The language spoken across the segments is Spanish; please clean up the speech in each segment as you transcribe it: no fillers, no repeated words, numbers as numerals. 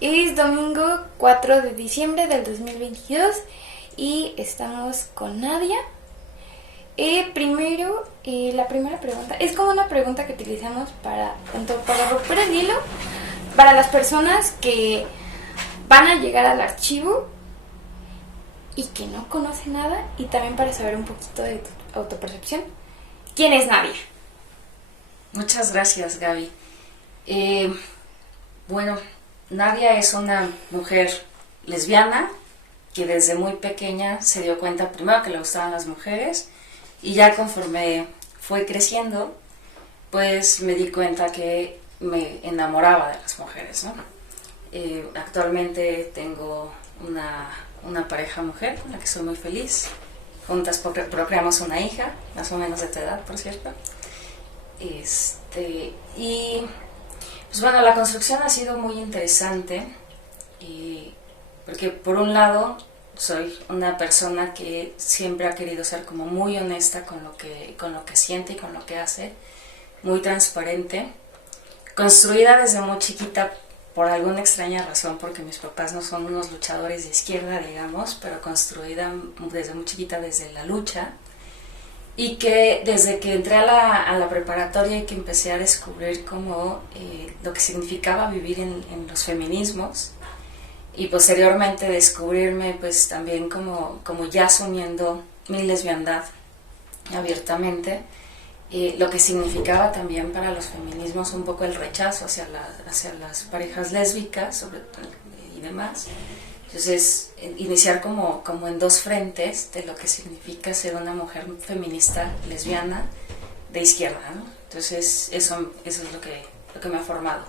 Es domingo 4 de diciembre del 2022 y estamos con Nadia. La primera pregunta es como una pregunta que utilizamos tanto para romper el hielo, para las personas que van a llegar al archivo y que no conocen nada, y también para saber un poquito de tu autopercepción. ¿Quién es Nadia? Muchas gracias, Gaby. Bueno, Nadia es una mujer lesbiana que desde muy pequeña se dio cuenta primero que le gustaban las mujeres, y ya conforme fue creciendo, pues me di cuenta que me enamoraba de las mujeres, ¿no? Actualmente tengo una pareja mujer con la que soy muy feliz. Juntas procreamos una hija, más o menos de tu edad, por cierto. Y pues bueno, la construcción ha sido muy interesante, porque por un lado soy una persona que siempre ha querido ser como muy honesta con lo que siente y con lo que hace, muy transparente, construida desde muy chiquita por alguna extraña razón, porque mis papás no son unos luchadores de izquierda, digamos, pero construida desde muy chiquita desde la lucha, y que desde que entré a la preparatoria y que empecé a descubrir como lo que significaba vivir en los feminismos, y posteriormente descubrirme pues también como ya asumiendo mi lesbiandad abiertamente, lo que significaba también para los feminismos un poco el rechazo hacia las parejas lésbicas y demás. Entonces, iniciar como en dos frentes de lo que significa ser una mujer feminista lesbiana de izquierda, ¿no? Entonces, eso es lo que me ha formado.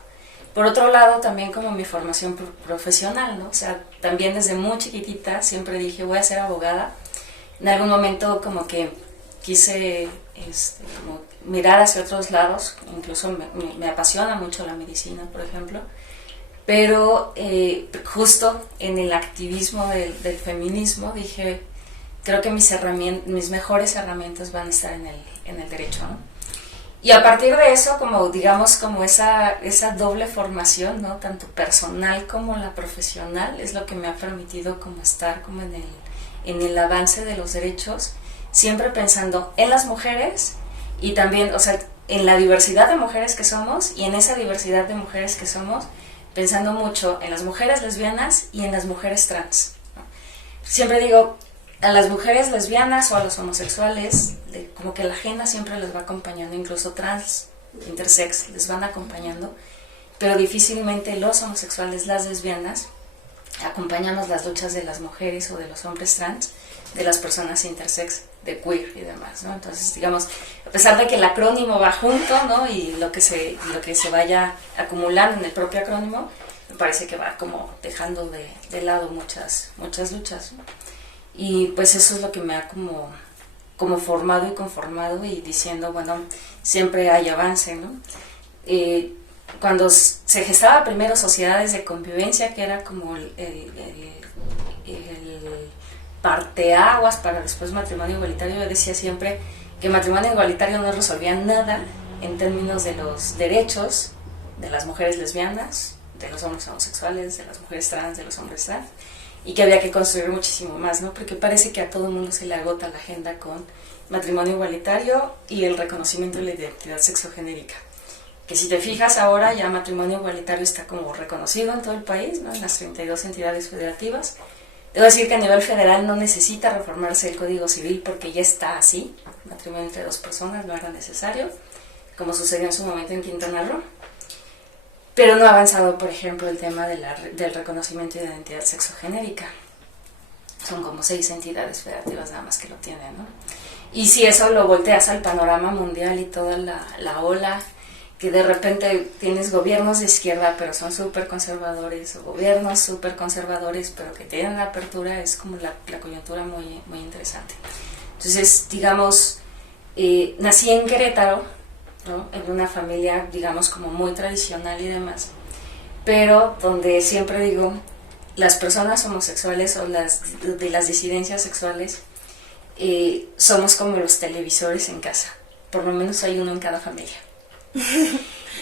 Por otro lado, también como mi formación profesional, ¿no? O sea, también desde muy chiquitita siempre dije, voy a ser abogada. En algún momento como que quise como mirar hacia otros lados, incluso me apasiona mucho la medicina, por ejemplo, pero justo en el activismo del feminismo dije, creo que mis mejores herramientas van a estar en el derecho, ¿no? Y a partir de eso, como digamos, como esa doble formación, ¿no? Tanto personal como la profesional, es lo que me ha permitido como estar como en el avance de los derechos, siempre pensando en las mujeres y también, o sea, en la diversidad de mujeres que somos, y en esa diversidad de mujeres que somos, pensando mucho en las mujeres lesbianas y en las mujeres trans, ¿no? Siempre digo, a las mujeres lesbianas o a los homosexuales, como que la agenda siempre les va acompañando, incluso trans, intersex, les van acompañando, pero difícilmente los homosexuales, las lesbianas, acompañamos las luchas de las mujeres o de los hombres trans, de las personas intersex, de queer y demás, ¿no? Entonces, digamos, a pesar de que el acrónimo va junto, ¿no? Y lo que se vaya acumulando en el propio acrónimo, me parece que va como dejando de lado muchas luchas, ¿no? Y pues eso es lo que me ha como formado y conformado, y diciendo, bueno, siempre hay avance, ¿no? Cuando se gestaba primero sociedades de convivencia, que era como el parteaguas para después matrimonio igualitario, yo decía siempre que matrimonio igualitario no resolvía nada en términos de los derechos de las mujeres lesbianas, de los hombres homosexuales, de las mujeres trans, de los hombres trans, y que había que construir muchísimo más, ¿no? Porque parece que a todo el mundo se le agota la agenda con matrimonio igualitario y el reconocimiento de la identidad sexogenérica. Que si te fijas ahora, ya matrimonio igualitario está como reconocido en todo el país, ¿no? En las 32 entidades federativas. Debo decir que a nivel federal no necesita reformarse el Código Civil porque ya está así. Matrimonio entre dos personas no era necesario, como sucedió en su momento en Quintana Roo. Pero no ha avanzado, por ejemplo, el tema del reconocimiento de identidad sexogenérica. Son como 6 entidades federativas nada más que lo tienen, ¿no? Y si eso lo volteas al panorama mundial y toda la ola, que de repente tienes gobiernos de izquierda pero son súper conservadores, o gobiernos súper conservadores pero que tienen apertura, es como la coyuntura muy, muy interesante. Entonces, digamos, nací en Querétaro, ¿no? En una familia, digamos, como muy tradicional y demás, pero donde siempre digo, las personas homosexuales o de las disidencias sexuales somos como los televisores en casa, por lo menos hay uno en cada familia.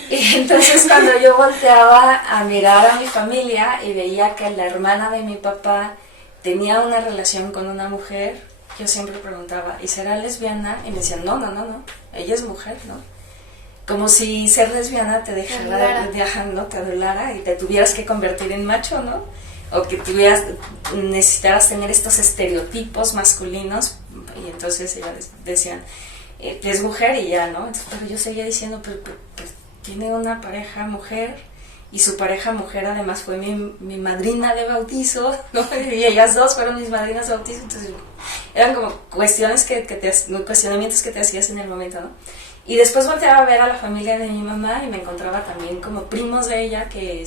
Y entonces cuando yo volteaba a mirar a mi familia y veía que la hermana de mi papá tenía una relación con una mujer, yo siempre preguntaba, ¿y será lesbiana? Y me decían, no, ella es mujer, ¿no? Como si ser lesbiana te dejara viajando, te adulara y te tuvieras que convertir en macho, ¿no? O que necesitaras tener estos estereotipos masculinos, y entonces ellos decían, es mujer y ya, ¿no? Entonces, pero yo seguía diciendo, pero tiene una pareja mujer, y su pareja mujer además fue mi madrina de bautizo, ¿no? Y ellas dos fueron mis madrinas de bautizo, entonces eran como cuestionamientos que te hacías en el momento, ¿no? Y después volteaba a ver a la familia de mi mamá y me encontraba también como primos de ella que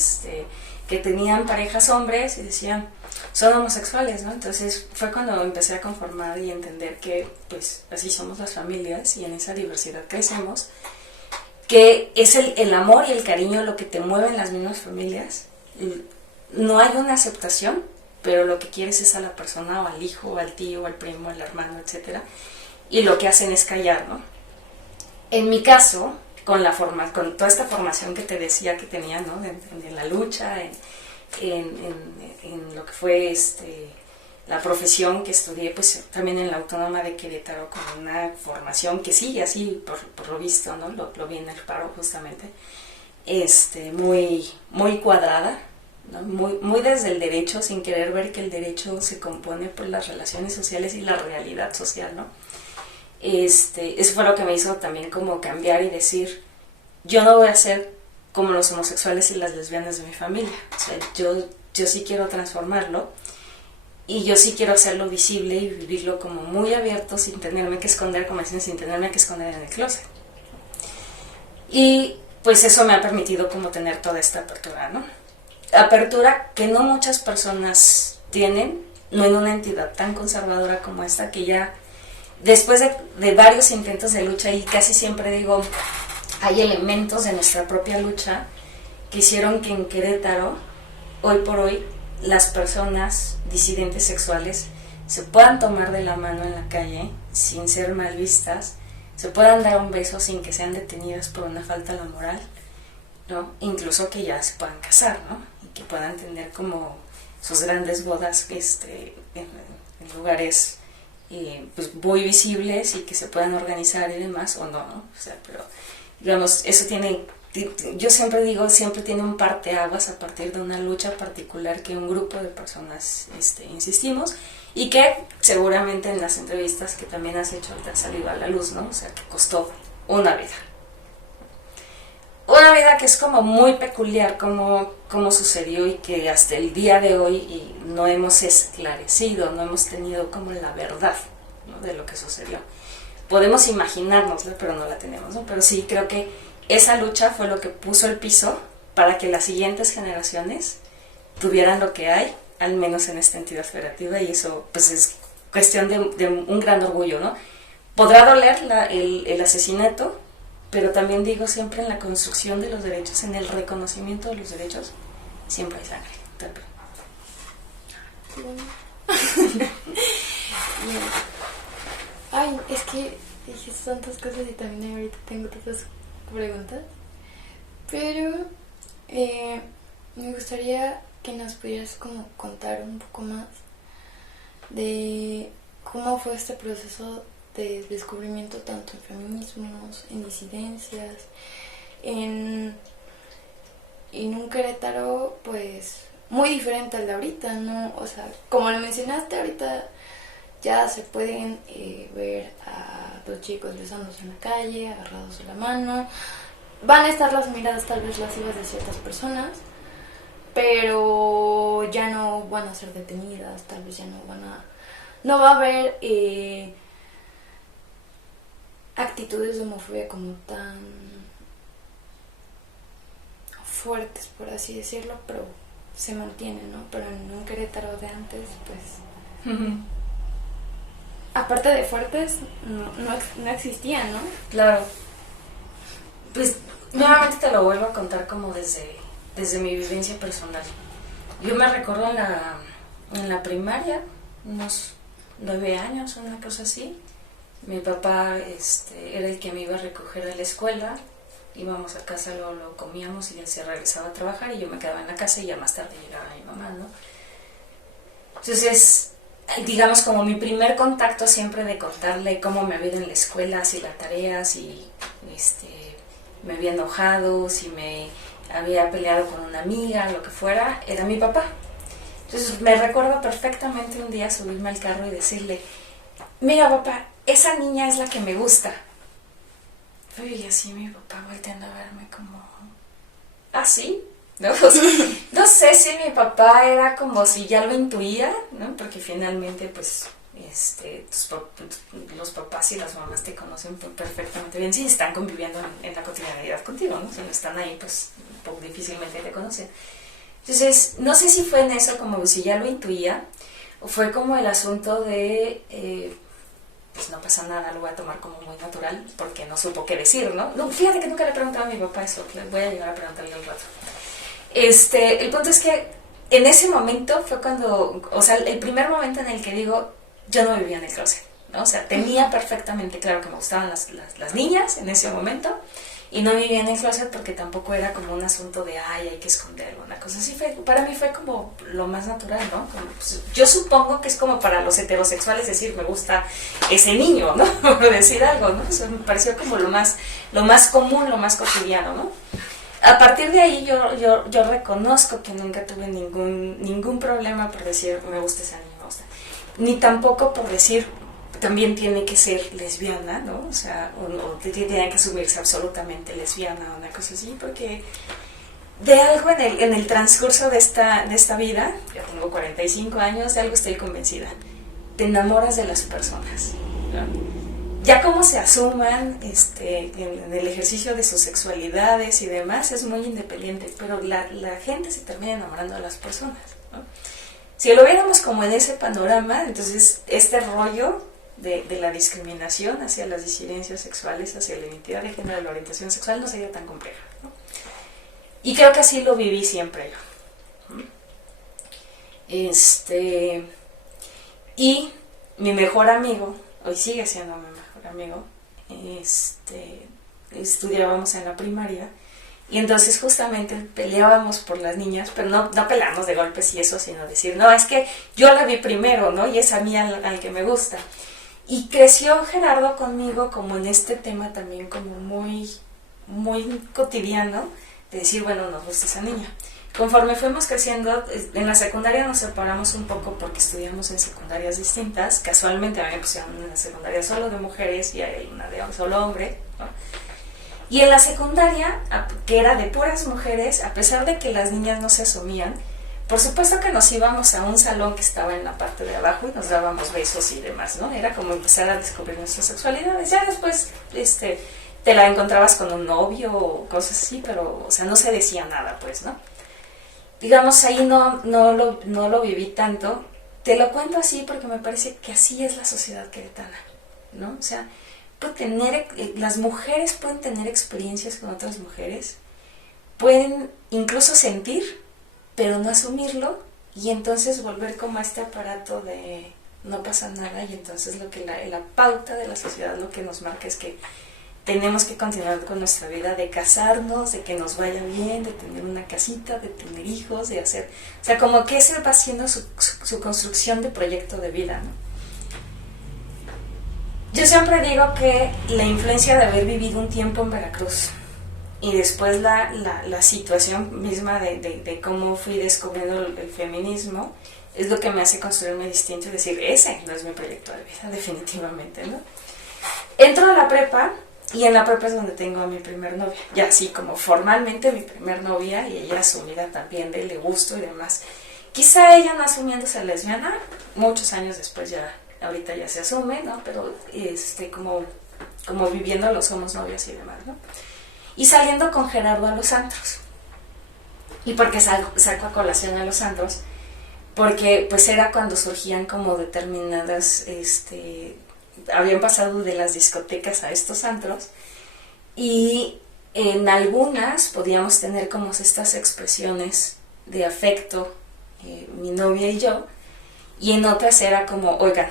tenían parejas hombres y decían, son homosexuales, ¿no? Entonces fue cuando empecé a conformar y entender que pues así somos las familias y en esa diversidad crecemos, que es el amor y el cariño lo que te mueve en las mismas familias. No hay una aceptación, pero lo que quieres es a la persona o al hijo o al tío o al primo, al hermano, etcétera, y lo que hacen es callar, ¿no? En mi caso, con toda esta formación que te decía que tenía, ¿no? De la lucha, en lo que fue la profesión que estudié, pues también en la Autónoma de Querétaro, con una formación que sigue así, por lo visto, ¿no? Lo vi en el paro justamente, muy cuadrada, ¿no? Muy desde el derecho, sin querer ver que el derecho se compone por las relaciones sociales y la realidad social, ¿no? Eso fue lo que me hizo también como cambiar y decir, yo no voy a ser como los homosexuales y las lesbianas de mi familia, o sea, yo sí quiero transformarlo y yo sí quiero hacerlo visible y vivirlo como muy abierto, sin tenerme que esconder, como dicen, sin tenerme que esconder en el closet. Y pues eso me ha permitido como tener toda esta apertura, ¿no? Apertura que no muchas personas tienen, no en una entidad tan conservadora como esta, que ya después de varios intentos de lucha, y casi siempre digo, hay elementos de nuestra propia lucha que hicieron que en Querétaro, hoy por hoy, las personas disidentes sexuales se puedan tomar de la mano en la calle sin ser mal vistas, se puedan dar un beso sin que sean detenidas por una falta a la moral, ¿no? Incluso que ya se puedan casar, ¿no? Y que puedan tener como sus grandes bodas en lugares pues muy visibles y que se puedan organizar y demás, o no, ¿no? O sea, pero digamos, eso tiene, yo siempre digo, siempre tiene un parteaguas a partir de una lucha particular que un grupo de personas insistimos, y que seguramente en las entrevistas que también has hecho te ha salido a la luz, ¿no? O sea, que costó una vida. Una vida que es como muy peculiar como sucedió, y que hasta el día de hoy no hemos esclarecido, no hemos tenido como la verdad, ¿no? De lo que sucedió. Podemos imaginárnosla, pero no la tenemos, ¿no? Pero sí creo que esa lucha fue lo que puso el piso para que las siguientes generaciones tuvieran lo que hay, al menos en esta entidad federativa, y eso pues es cuestión de un gran orgullo, ¿no? Podrá doler el asesinato, pero también digo, siempre en la construcción de los derechos, en el reconocimiento de los derechos, siempre hay sangre. Ay, es que dijiste tantas cosas y también ahorita tengo tantas preguntas, pero me gustaría que nos pudieras como contar un poco más de cómo fue este proceso de descubrimiento, tanto en feminismos, en disidencias, en un Querétaro pues muy diferente al de ahorita, ¿no? O sea, como lo mencionaste ahorita, ya se pueden ver a dos chicos besándose en la calle, agarrados de la mano. Van a estar las miradas tal vez lascivas de ciertas personas, pero ya no van a ser detenidas, tal vez ya no va a haber actitudes de homofobia como tan fuertes, por así decirlo, pero se mantienen, ¿no? Pero en un Querétaro de antes, pues aparte de fuertes, no existían, ¿no? Claro. Pues nuevamente te lo vuelvo a contar como desde mi vivencia personal. Yo me recuerdo en la primaria, unos 9 años, una cosa así. Mi papá era el que me iba a recoger a la escuela, íbamos a casa, lo comíamos y él se regresaba a trabajar y yo me quedaba en la casa y ya más tarde llegaba mi mamá, ¿no? Entonces, digamos, como mi primer contacto siempre de contarle cómo me había ido en la escuela, si la tarea, si me había enojado, si me había peleado con una amiga, lo que fuera, era mi papá. Entonces me recuerdo perfectamente un día subirme al carro y decirle, mira papá, esa niña es la que me gusta. Y así mi papá volteando a verme como, ¿ah, sí? ¿No? O sea, no sé si mi papá era como si ya lo intuía, ¿no? Porque finalmente pues los papás y las mamás te conocen perfectamente bien si están conviviendo en la cotidianidad contigo, ¿no? Si no están ahí, pues difícilmente te conocen. Entonces, no sé si fue en eso como si ya lo intuía, o fue como el asunto de, pues no pasa nada, lo voy a tomar como muy natural, porque no supo qué decir, ¿no? No, fíjate que nunca le preguntaba a mi papá eso, voy a llegar a preguntarle al rato. El punto es que en ese momento fue cuando, o sea, el primer momento en el que digo, yo no vivía en el closet, ¿no? O sea, tenía perfectamente claro que me gustaban las niñas en ese momento, y no vivía en el closet porque tampoco era como un asunto de, ay, hay que esconderlo, una cosa así. Para mí fue como lo más natural, ¿no? Como, pues, yo supongo que es como para los heterosexuales decir, me gusta ese niño, ¿no? O decir algo, ¿no? Eso me pareció como lo más común, lo más cotidiano, ¿no? A partir de ahí yo reconozco que nunca tuve ningún problema por decir, me gusta esa niña, me gusta. Ni tampoco por decir, también tiene que ser lesbiana, ¿no? O sea, o tiene que asumirse absolutamente lesbiana o una cosa así, porque de algo en el transcurso de esta vida, ya tengo 45 años, de algo estoy convencida. Te enamoras de las personas, ¿no? Ya cómo se asuman en el ejercicio de sus sexualidades y demás es muy independiente, pero la gente se termina enamorando de las personas, ¿no? Si lo viéramos como en ese panorama, entonces este rollo de la discriminación hacia las disidencias sexuales, hacia la identidad de género, la orientación sexual no sería tan compleja, ¿no? Y creo que así lo viví siempre yo, ¿no? Y mi mejor amigo, hoy sigue siendo mi mejor amigo, estudiábamos en la primaria y entonces justamente peleábamos por las niñas, pero no peleábamos de golpes y eso, sino decir, no, es que yo la vi primero, ¿no? Y es a mí al que me gusta. Y creció Gerardo conmigo como en este tema también como muy, muy cotidiano, de decir, bueno, nos gusta esa niña. Conforme fuimos creciendo, en la secundaria nos separamos un poco porque estudiamos en secundarias distintas. Casualmente a mí me pusieron en la secundaria solo de mujeres y hay una de solo hombre, ¿no? Y en la secundaria, que era de puras mujeres, a pesar de que las niñas no se asumían, por supuesto que nos íbamos a un salón que estaba en la parte de abajo y nos dábamos besos y demás, ¿no? Era como empezar a descubrir nuestras sexualidades. Ya después, te la encontrabas con un novio o cosas así, pero, o sea, no se decía nada, pues, ¿no? Digamos, ahí no lo viví tanto. Te lo cuento así porque me parece que así es la sociedad queretana, ¿no? O sea, las mujeres pueden tener experiencias con otras mujeres, pueden incluso sentir, pero no asumirlo, y entonces volver como a este aparato de no pasa nada, y entonces lo que la pauta de la sociedad lo que nos marca es que tenemos que continuar con nuestra vida, de casarnos, de que nos vaya bien, de tener una casita, de tener hijos, de hacer... O sea, como que ese va siendo su construcción de proyecto de vida, ¿no? Yo siempre digo que la influencia de haber vivido un tiempo en Veracruz y después la situación misma de cómo fui descubriendo el feminismo es lo que me hace construirme distinto y decir, ese no es mi proyecto de vida, definitivamente, ¿no? Entro a la prepa. Y en la prepa es donde tengo a mi primer novia, ya así como formalmente mi primer novia, y ella asumida también de le gusto y demás. Quizá ella no asumiéndose lesbiana, muchos años después ya, ahorita ya se asume, ¿no? Pero como viviéndolo somos novias y demás, ¿no? Y saliendo con Gerardo a los antros. ¿Y por qué saco a colación a los antros? Porque pues era cuando surgían como determinadas... habían pasado de las discotecas a estos antros y en algunas podíamos tener como estas expresiones de afecto, mi novia y yo, y en otras era como, oigan,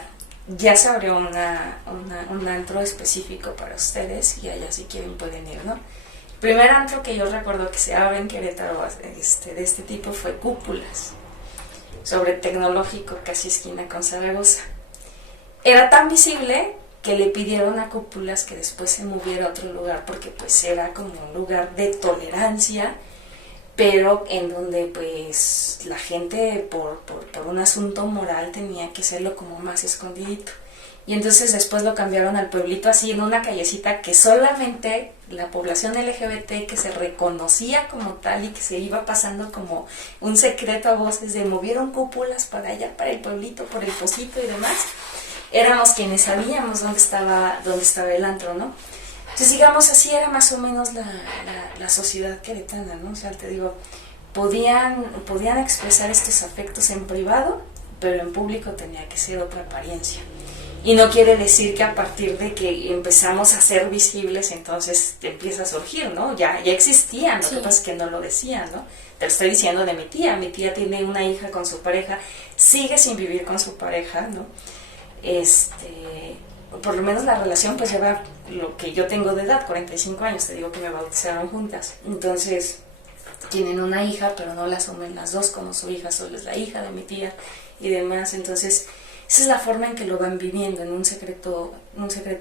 ya se abrió un antro específico para ustedes y allá si quieren pueden ir, ¿no? primer antro que yo recuerdo que se abre en Querétaro de este tipo fue Cúpulas, sobre Tecnológico, casi esquina con Zaragoza. Era tan visible que le pidieron a Cúpulas que después se moviera a otro lugar, porque pues era como un lugar de tolerancia, pero en donde pues la gente por un asunto moral tenía que hacerlo como más escondidito. Y entonces después lo cambiaron al pueblito, así en una callecita que solamente la población LGBT que se reconocía como tal y que se iba pasando como un secreto a voces de movieron Cúpulas para allá, para el pueblito, por el Pocito y demás, éramos quienes sabíamos dónde estaba el antro, ¿no? Entonces, digamos, así era más o menos la sociedad queretana, ¿no? O sea, te digo, podían expresar estos afectos en privado, pero en público tenía que ser otra apariencia. Y no quiere decir que a partir de que empezamos a ser visibles, entonces te empieza a surgir, ¿no? Ya existían, lo que pasa es que no lo decían, ¿no? Te lo estoy diciendo de mi tía tiene una hija con su pareja, sigue sin vivir con su pareja, ¿no? Por lo menos la relación pues lleva lo que yo tengo de edad, 45 años, te digo que me bautizaron juntas. Entonces tienen una hija, pero no la asumen las dos como su hija, solo es la hija de mi tía y demás. Entonces esa es la forma en que lo van viviendo, en un secreto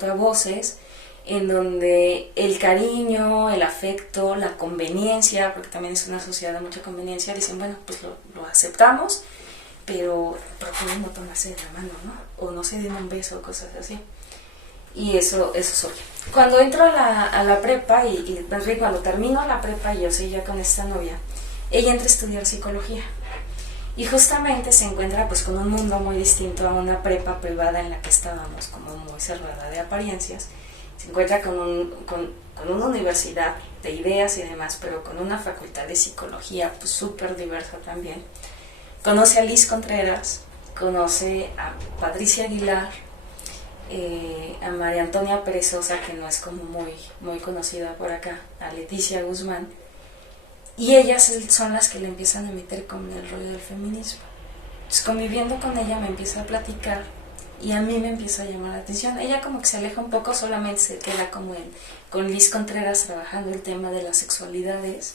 a voces, en donde el cariño, el afecto, la conveniencia, porque también es una sociedad de mucha conveniencia, dicen, bueno, pues lo aceptamos, pero procuren no tomarse de la mano, ¿no? O no se den un beso, cosas así. Y eso surge. Cuando entro a la prepa, y cuando termino la prepa, yo soy ya con esta novia, ella entra a estudiar psicología. Y justamente se encuentra pues con un mundo muy distinto a una prepa privada en la que estábamos, como muy cerrada de apariencias. Se encuentra con una universidad de ideas y demás, pero con una facultad de psicología pues súper diversa también. Conoce a Liz Contreras, conoce a Patricia Aguilar, a María Antonia Perezosa, que no es como muy conocida por acá, a Leticia Guzmán, y ellas son las que le empiezan a meter con el rollo del feminismo. Entonces, conviviendo con ella me empieza a platicar y a mí me empieza a llamar la atención. Ella como que se aleja un poco, solamente se queda como con Liz Contreras trabajando el tema de las sexualidades.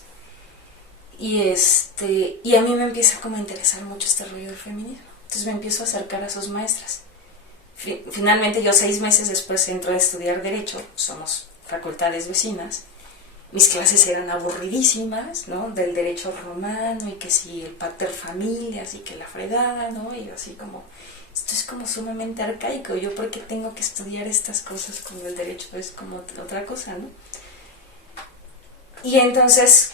Y a mí me empieza como a interesar mucho este rollo del feminismo. Entonces me empiezo a acercar a sus maestras. Finalmente yo 6 meses después entro a estudiar Derecho, somos facultades vecinas. Mis clases eran aburridísimas, ¿no? Del derecho romano y que si el pater familias y que la fregada, ¿no? Y yo así como, esto es como sumamente arcaico, yo por qué tengo que estudiar estas cosas cuando el derecho es como otra cosa, ¿no? Y entonces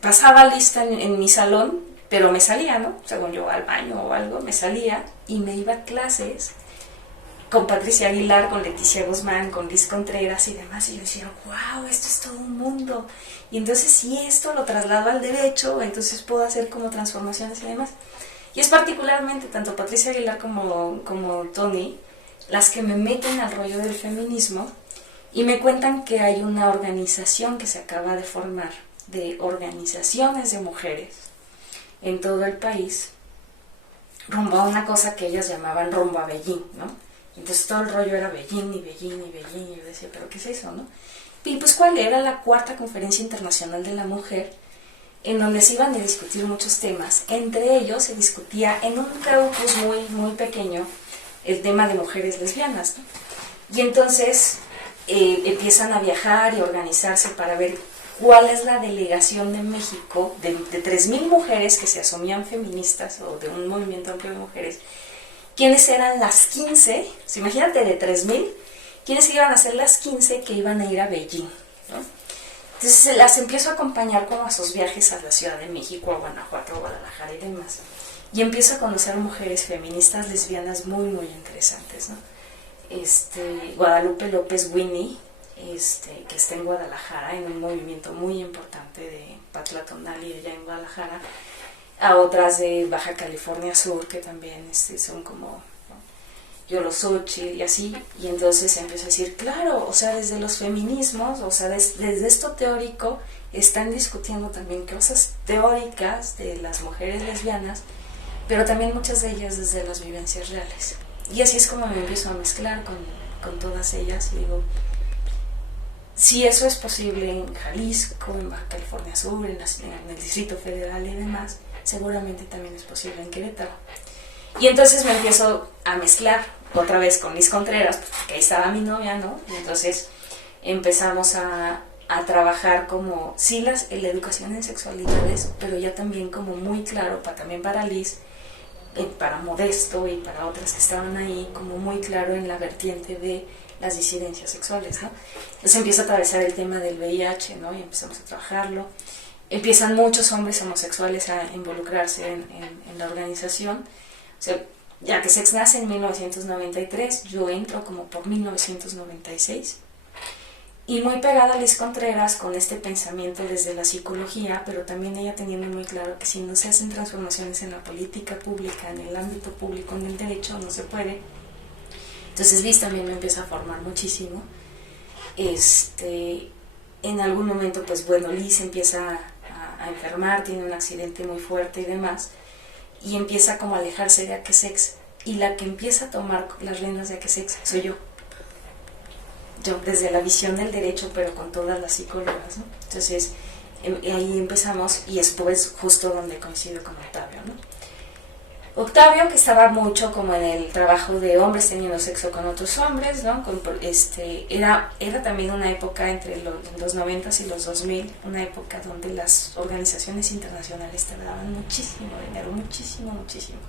pasaba lista en mi salón, pero me salía, ¿no? Según yo, al baño o algo, me salía y me iba a clases con Patricia Aguilar, con Leticia Guzmán, con Liz Contreras y demás, y yo decía, wow, esto es todo un mundo. Y entonces si esto lo traslado al derecho, entonces puedo hacer como transformaciones y demás. Y es particularmente tanto Patricia Aguilar como Tony las que me meten al rollo del feminismo y me cuentan que hay una organización que se acaba de formar, de organizaciones de mujeres en todo el país, rumbo a una cosa que ellas llamaban rumbo a Beijing, ¿no? Entonces todo el rollo era Beijing y Beijing y Beijing, y yo decía, ¿pero qué es eso, no? Y pues ¿cuál era? La 4ª Conferencia Internacional de la Mujer, en donde se iban a discutir muchos temas. Entre ellos se discutía en un campus muy pequeño el tema de mujeres lesbianas, ¿no? Y entonces empiezan a viajar y organizarse para ver cuál es la delegación de México de 3,000 mujeres que se asumían feministas o de un movimiento amplio de mujeres. ¿Quiénes eran las 15? Pues imagínate, de 3,000, ¿quiénes iban a ser las 15 que iban a ir a Beijing, ¿no? Entonces las empiezo a acompañar como a sus viajes a la Ciudad de México, a Guanajuato, a Guadalajara y demás. Y empiezo a conocer mujeres feministas lesbianas muy interesantes, ¿no? Guadalupe López Winnie, que está en Guadalajara, en un movimiento muy importante de Patla Tonali allá en Guadalajara, a otras de Baja California Sur que también son como, ¿no? Yolosochil y así, y entonces empiezo a decir, claro, o sea, desde los feminismos, o sea, desde esto teórico, están discutiendo también cosas teóricas de las mujeres lesbianas, pero también muchas de ellas desde las vivencias reales. Y así es como me empiezo a mezclar con todas ellas y digo, si eso es posible en Jalisco, en Baja California Sur, en el Distrito Federal y demás, seguramente también es posible en Querétaro. Y entonces me empiezo a mezclar otra vez con Liz Contreras, porque ahí estaba mi novia, ¿no? Y entonces empezamos a trabajar como, sí, la educación en sexualidades, pero ya también como muy claro, también para Liz, para Modesto y para otras que estaban ahí, como muy claro en la vertiente de las disidencias sexuales, ¿no? Entonces empieza a atravesar el tema del VIH, ¿no? Y empezamos a trabajarlo. Empiezan muchos hombres homosexuales a involucrarse en la organización. O sea, ya que Sex nace en 1993, yo entro como por 1996. Y muy pegada a Liz Contreras con este pensamiento desde la psicología, pero también ella teniendo muy claro que si no se hacen transformaciones en la política pública, en el ámbito público, en el derecho, no se puede. Entonces Liz también me empieza a formar muchísimo. En algún momento, pues bueno, Liz empieza a enfermar, tiene un accidente muy fuerte y demás, y empieza como a alejarse de Aquesex, y la que empieza a tomar las riendas de Aquesex soy yo. Yo desde la visión del derecho, pero con todas las psicólogas, ¿no? Entonces ahí empezamos, y después justo donde coincido con Octavio, ¿no? Octavio, que estaba mucho como en el trabajo de hombres teniendo sexo con otros hombres, ¿no? Era también una época entre los 90s y los 2000, una época donde las organizaciones internacionales te daban muchísimo dinero, muchísimo, muchísimo.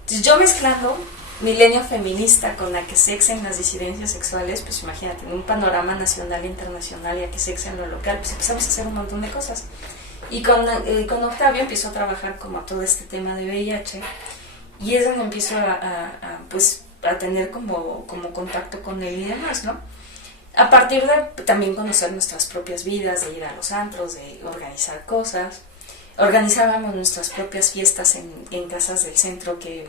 Entonces yo mezclando milenio feminista con Aquesex en las disidencias sexuales, pues imagínate, en un panorama nacional e internacional y Aquesex en lo local, pues empezamos a hacer un montón de cosas. Y con Octavio empiezo a trabajar como todo este tema de VIH, y es donde empiezo a tener como contacto con él y demás, ¿no? A partir de también conocer nuestras propias vidas, de ir a los antros, de organizar cosas. Organizábamos nuestras propias fiestas en casas del centro que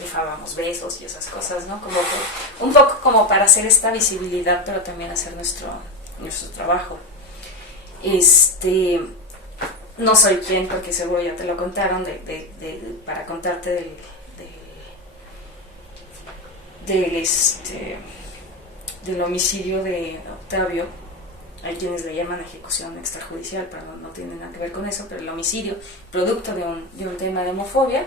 rifábamos besos y esas cosas, ¿no? Como un poco como para hacer esta visibilidad, pero también hacer nuestro trabajo. No soy quien, porque seguro ya te lo contaron, para contarte del homicidio de Octavio. Hay quienes le llaman ejecución extrajudicial, pero no tiene nada que ver con eso, pero el homicidio, producto de un tema de homofobia.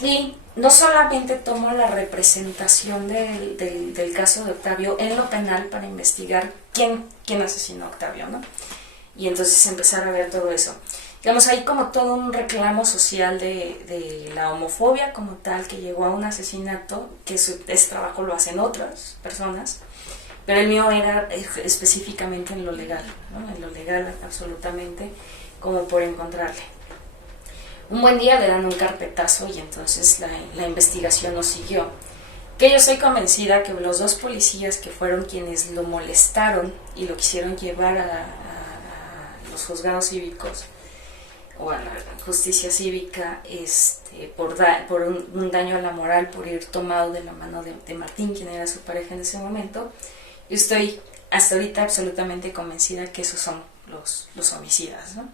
Y no solamente tomo la representación del caso de Octavio en lo penal para investigar quién asesinó a Octavio, ¿no? Y entonces empezar a ver todo eso. Digamos, hay como todo un reclamo social de la homofobia como tal, que llegó a un asesinato, que ese trabajo lo hacen otras personas, pero el mío era específicamente en lo legal, ¿no? En lo legal absolutamente, como por encontrarle. Un buen día le dan un carpetazo y entonces la investigación nos siguió. Que yo soy convencida que los dos policías que fueron quienes lo molestaron y lo quisieron llevar a los juzgados cívicos o a la justicia cívica por un daño a la moral, por ir tomado de la mano de Martín, quien era su pareja en ese momento, yo estoy hasta ahorita absolutamente convencida que esos son los homicidas, ¿no?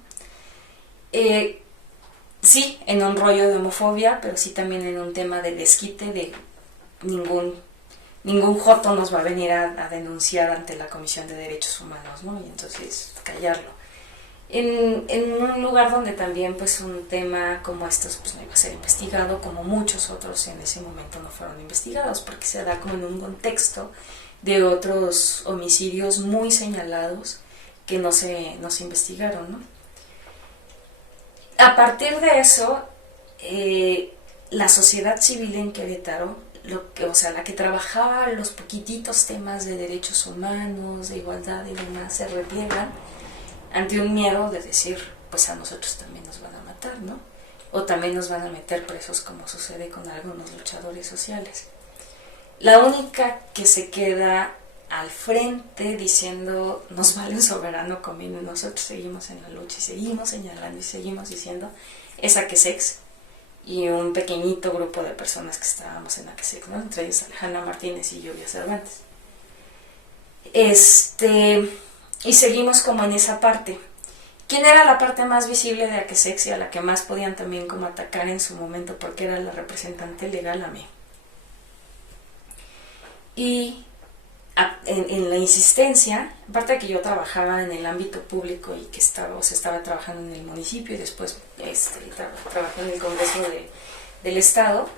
Sí, en un rollo de homofobia, pero sí también en un tema de desquite, de ningún joto nos va a venir a denunciar ante la Comisión de Derechos Humanos, ¿no? Y entonces callarlo. En un lugar donde también pues un tema como estos pues no iba a ser investigado, como muchos otros en ese momento no fueron investigados, porque se da como en un contexto de otros homicidios muy señalados que no se investigaron, ¿no? A partir de eso, la sociedad civil en Querétaro, la que trabajaba los poquititos temas de derechos humanos, de igualdad y demás, se repliegan ante un miedo de decir, pues a nosotros también nos van a matar, ¿no? O también nos van a meter presos, como sucede con algunos luchadores sociales. La única que se queda al frente diciendo nos vale un soberano comino y nosotros seguimos en la lucha y seguimos señalando y seguimos diciendo es Aquesex y un pequeñito grupo de personas que estábamos en Aquesex, ¿no? Entre ellos Alejandra Martínez y Julia Cervantes. Y seguimos como en esa parte. ¿Quién era la parte más visible de Aquesex y a la que más podían también como atacar en su momento porque era la representante legal? A mí. Y en la insistencia, aparte de que yo trabajaba en el ámbito público y que estaba trabajando en el municipio y después trabajé en el Congreso del Estado,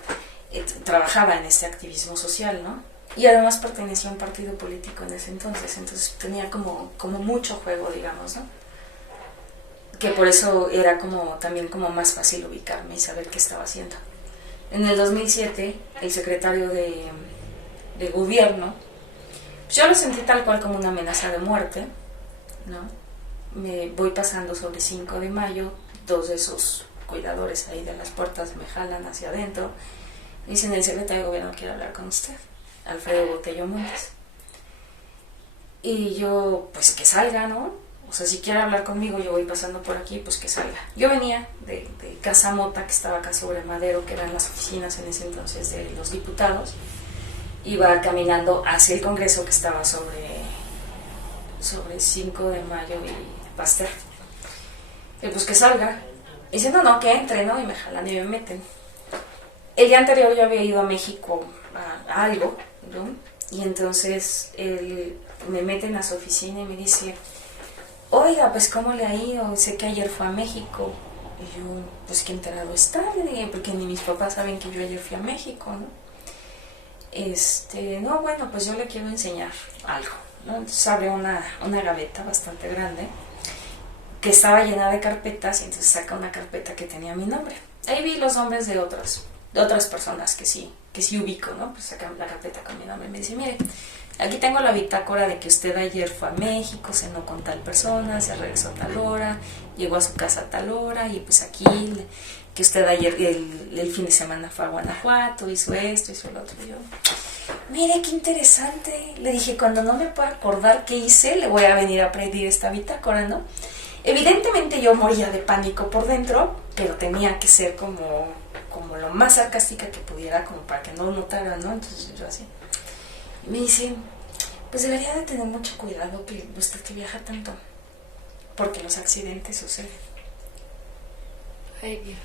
trabajaba en este activismo social, ¿no? Y además pertenecía a un partido político en ese entonces tenía como mucho juego, digamos, ¿no? Que por eso era también como más fácil ubicarme y saber qué estaba haciendo. En el 2007, el secretario de gobierno, yo lo sentí tal cual como una amenaza de muerte, ¿no? Me voy pasando sobre 5 de mayo, 2 de esos cuidadores ahí de las puertas me jalan hacia adentro, y dicen: el secretario de gobierno quiere hablar con usted, Alfredo Botello Montes. Y yo, pues que salga, ¿no? O sea, si quiere hablar conmigo, yo voy pasando por aquí, pues que salga. Yo venía de Casa Mota, que estaba acá sobre Madero, que eran las oficinas en ese entonces de los diputados. Iba caminando hacia el Congreso, que estaba sobre 5 de mayo y Pasteur. Y pues que salga. Y diciendo: no, que entre, ¿no? Y me jalan y me meten. El día anterior yo había ido a México a algo, ¿no? Y entonces me meten a su oficina y me dice: oiga, pues ¿cómo le ha ido? Sé que ayer fue a México. Y yo, pues qué enterado está, porque ni mis papás saben que yo ayer fui a México, ¿no? No, bueno, pues yo le quiero enseñar algo, ¿no? Entonces abre una gaveta bastante grande que estaba llena de carpetas, y entonces saca una carpeta que tenía mi nombre. Ahí vi los nombres de otras personas que sí ubico, ¿no? Pues saca la carpeta con mi nombre y me dice: mire, aquí tengo la bitácora de que usted ayer fue a México, cenó con tal persona, se regresó a tal hora, llegó a su casa a tal hora, y pues aquí, que usted ayer, el fin de semana fue a Guanajuato, hizo esto, hizo lo otro. Y yo, mire, qué interesante. Le dije: cuando no me pueda acordar qué hice, le voy a venir a pedir esta bitácora, ¿no? Evidentemente yo moría de pánico por dentro, pero tenía que ser como lo más sarcástica que pudiera, como para que no lo notara, ¿no? Entonces yo así. Y me dice: pues debería de tener mucho cuidado que usted que viaja tanto, porque los accidentes suceden. Ay, Dios.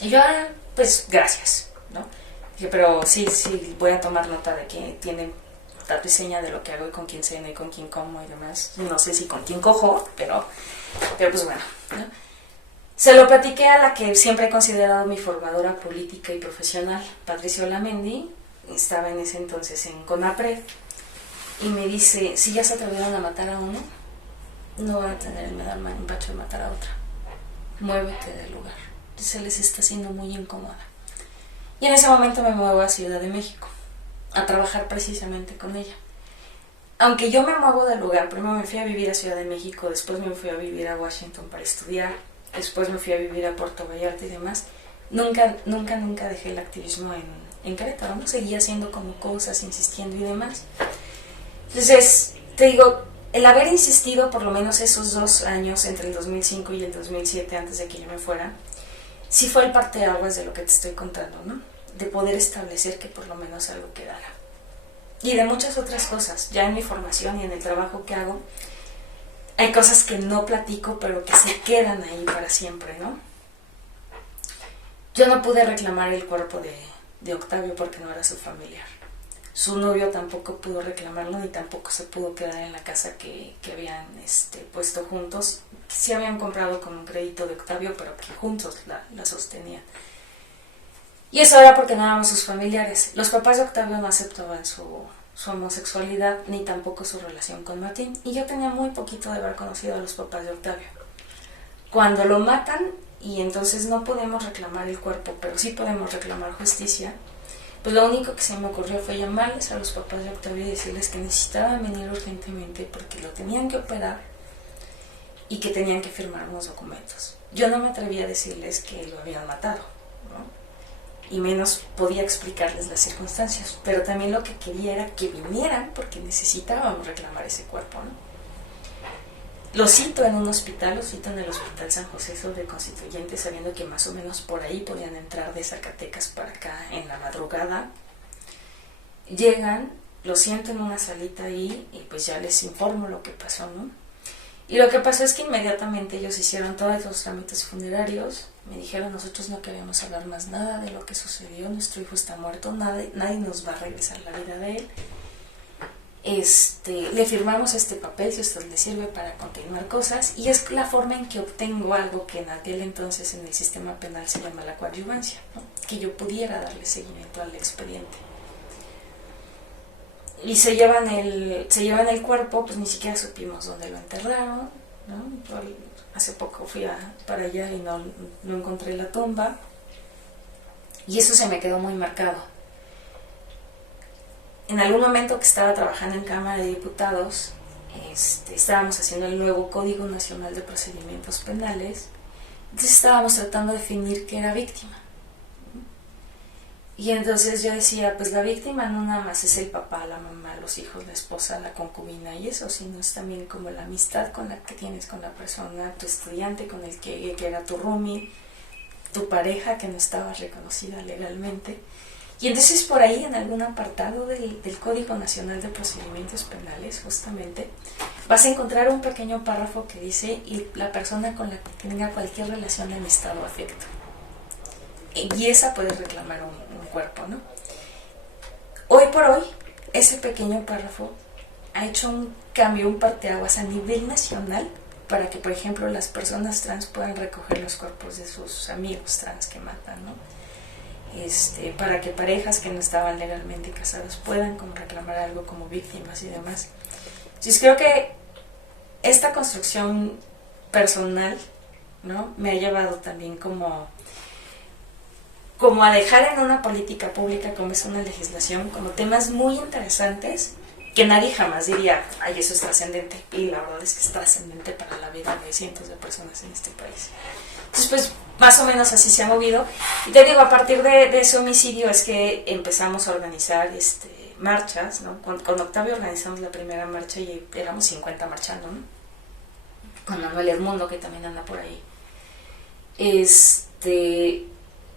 Y yo, pues gracias, ¿no? Dije: pero sí, voy a tomar nota de que tienen tatu y seña de lo que hago y con quién ceno y con quién como y demás. No sé si con quién cojo, pero pues bueno, ¿no? Se lo platiqué a la que siempre he considerado mi formadora política y profesional, Patricia Olamendi. Estaba en ese entonces en CONAPRED, y me dice: si ya se atrevieron a matar a uno, no van a tener el menor empacho de matar a otra. Muévete del lugar. Se les está haciendo muy incómoda. Y en ese momento me muevo a Ciudad de México a trabajar precisamente con ella. Aunque yo me muevo del lugar, primero me fui a vivir a Ciudad de México, después me fui a vivir a Washington para estudiar, después me fui a vivir a Puerto Vallarta y demás, nunca dejé el activismo en Querétaro, ¿no? Seguía haciendo como cosas, insistiendo y demás. Entonces, te digo, el haber insistido por lo menos esos 2 años, entre el 2005 y el 2007, antes de que yo me fuera, sí fue el parteaguas de lo que te estoy contando, ¿no? De poder establecer que por lo menos algo quedara. Y de muchas otras cosas, ya en mi formación y en el trabajo que hago, hay cosas que no platico, pero que se quedan ahí para siempre, ¿no? Yo no pude reclamar el cuerpo de Octavio porque no era su familiar. Su novio tampoco pudo reclamarlo, ni tampoco se pudo quedar en la casa que habían puesto juntos. Sí habían comprado con un crédito de Octavio, pero que juntos la sostenían. Y eso era porque no éramos sus familiares. Los papás de Octavio no aceptaban su homosexualidad, ni tampoco su relación con Martín. Y yo tenía muy poquito de haber conocido a los papás de Octavio. Cuando lo matan, y entonces no podemos reclamar el cuerpo, pero sí podemos reclamar justicia, pues lo único que se me ocurrió fue llamarles a los papás de Octavio y decirles que necesitaban venir urgentemente porque lo tenían que operar y que tenían que firmar unos documentos. Yo no me atreví a decirles que lo habían matado, ¿no? Y menos podía explicarles las circunstancias, pero también lo que quería era que vinieran porque necesitábamos reclamar ese cuerpo, ¿no? Lo cito en un hospital, lo cito en el Hospital San José sobre Constituyentes, sabiendo que más o menos por ahí podían entrar de Zacatecas para acá en la madrugada. Llegan, lo siento en una salita ahí y pues ya les informo lo que pasó, ¿no? Y lo que pasó es que inmediatamente ellos hicieron todos los trámites funerarios, me dijeron: nosotros no queremos hablar más nada de lo que sucedió, nuestro hijo está muerto, nadie nos va a regresar la vida de él. le firmamos este papel si a usted le sirve para continuar cosas, y es la forma en que obtengo algo que en aquel entonces en el sistema penal se llama la coadyuvancia, ¿no? Que yo pudiera darle seguimiento al expediente. Y se llevan el cuerpo, pues ni siquiera supimos dónde lo enterraron, ¿no? Yo hace poco fui para allá y no encontré la tumba, y eso se me quedó muy marcado. En algún momento que estaba trabajando en Cámara de Diputados, estábamos haciendo el nuevo Código Nacional de Procedimientos Penales, entonces estábamos tratando de definir qué era víctima. Y entonces yo decía, pues la víctima no nada más es el papá, la mamá, los hijos, la esposa, la concubina y eso, sino es también como la amistad con la que tienes con la persona, tu estudiante con el que era tu roomie, tu pareja que no estaba reconocida legalmente. Y entonces por ahí en algún apartado del Código Nacional de Procedimientos Penales, justamente, vas a encontrar un pequeño párrafo que dice y la persona con la que tenga cualquier relación de amistad o afecto. Y esa puede reclamar un cuerpo, ¿no? Hoy por hoy, ese pequeño párrafo ha hecho un cambio, un parteaguas a nivel nacional para que, por ejemplo, las personas trans puedan recoger los cuerpos de sus amigos trans que matan, ¿no? Para que parejas que no estaban legalmente casadas puedan como reclamar algo como víctimas y demás. Entonces creo que esta construcción personal, ¿no? Me ha llevado también como a dejar en una política pública como es una legislación, como temas muy interesantes que nadie jamás diría, ay, eso es trascendente, y la verdad es que es trascendente para la vida de cientos de personas en este país. Entonces, pues, más o menos así se ha movido. Y te digo, a partir de ese homicidio es que empezamos a organizar marchas, ¿no? Con Octavio organizamos la primera marcha y éramos 50 marchando, ¿no? Con Manuel Edmundo, que también anda por ahí.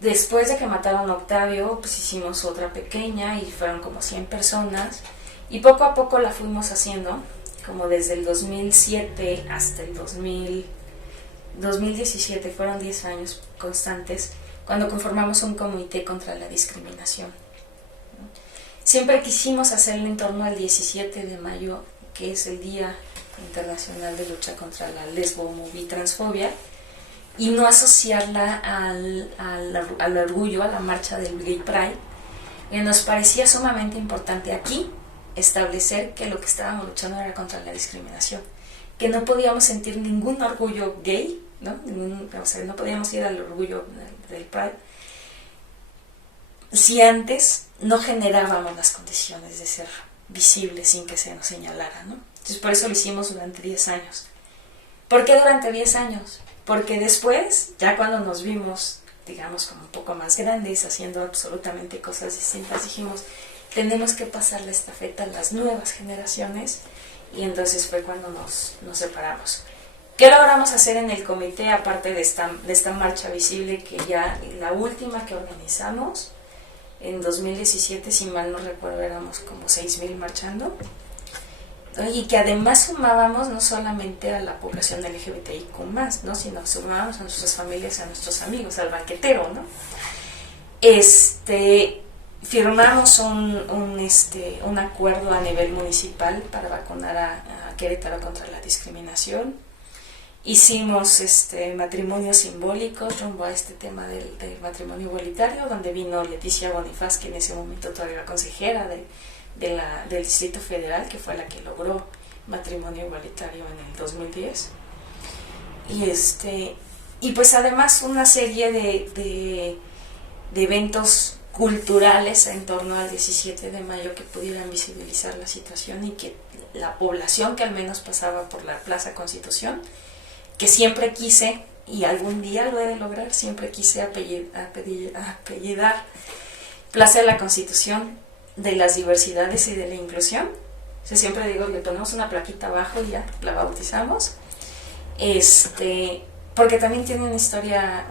Después de que mataron a Octavio, pues hicimos otra pequeña y fueron como 100 personas. Y poco a poco la fuimos haciendo, como desde el 2007 hasta el 2017, fueron 10 años constantes, cuando conformamos un comité contra la discriminación. Siempre quisimos hacerlo en torno al 17 de mayo, que es el Día Internacional de Lucha contra la Lesbo, Homo, Bi, Transfobia, y no asociarla al orgullo, a la marcha del Gay Pride. Nos parecía sumamente importante aquí establecer que lo que estábamos luchando era contra la discriminación, que no podíamos sentir ningún orgullo gay, ¿no? No podíamos ir al orgullo del Pride si antes no generábamos las condiciones de ser visibles sin que se nos señalara, ¿no? Entonces por eso lo hicimos durante 10 años. ¿Por qué durante 10 años? Porque después, ya cuando nos vimos, digamos, como un poco más grandes, haciendo absolutamente cosas distintas, dijimos, tenemos que pasar la estafeta a las nuevas generaciones, y entonces fue cuando nos separamos. ¿Qué logramos hacer en el comité, aparte de esta marcha visible, que ya la última que organizamos en 2017, si mal no recuerdo, éramos como 6,000 marchando, y que además sumábamos no solamente a la población LGBTIQ+, ¿no? Sino sumábamos a nuestras familias, a nuestros amigos, al banquetero, ¿no? Firmamos un acuerdo a nivel municipal para vacunar a Querétaro contra la discriminación. Hicimos matrimonios simbólicos rumbo a este tema del matrimonio igualitario, donde vino Leticia Bonifaz, que en ese momento todavía era consejera del Distrito Federal, que fue la que logró matrimonio igualitario en el 2010. Y pues además una serie de eventos culturales en torno al 17 de mayo que pudieran visibilizar la situación, y que la población que al menos pasaba por la Plaza Constitución, que siempre quise, y algún día lo he de lograr, siempre quise apellidar Plaza de la Constitución de las diversidades y de la inclusión. O sea, siempre digo, le ponemos una plaquita abajo y ya la bautizamos, porque también tiene una historia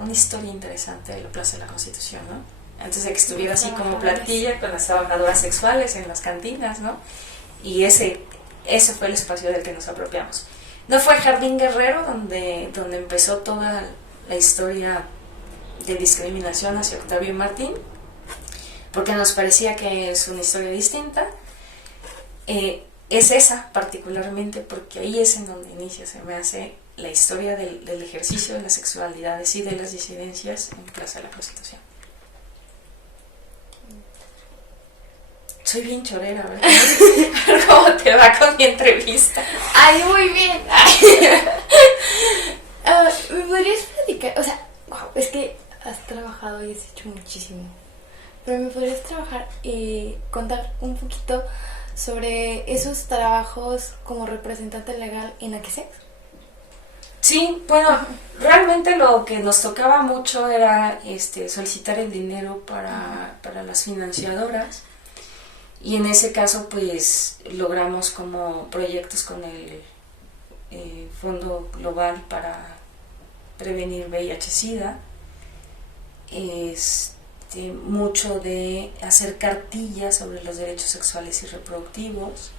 interesante de la Plaza de la Constitución, ¿no? Antes de que estuviera así como plantilla con las trabajadoras sexuales en las cantinas, ¿no? Y ese fue el espacio del que nos apropiamos. No fue Jardín Guerrero donde empezó toda la historia de discriminación hacia Octavio Martín, porque nos parecía que es una historia distinta. es esa particularmente, porque ahí es en donde inicia, se me hace la historia del ejercicio de las sexualidades y de las disidencias en Plaza de la Constitución. Soy bien chorera, ¿verdad? ¿Cómo te va con mi entrevista? ¡Ay, muy bien! ¿Me podrías platicar? O sea, wow, es que has trabajado y has hecho muchísimo. Pero ¿me podrías contar un poquito sobre esos trabajos como representante legal en AQSEX? Sí, bueno, realmente lo que nos tocaba mucho era solicitar el dinero para las financiadoras. Y en ese caso, pues, logramos como proyectos con el Fondo Global para Prevenir VIH-Sida, mucho de hacer cartillas sobre los derechos sexuales y reproductivos,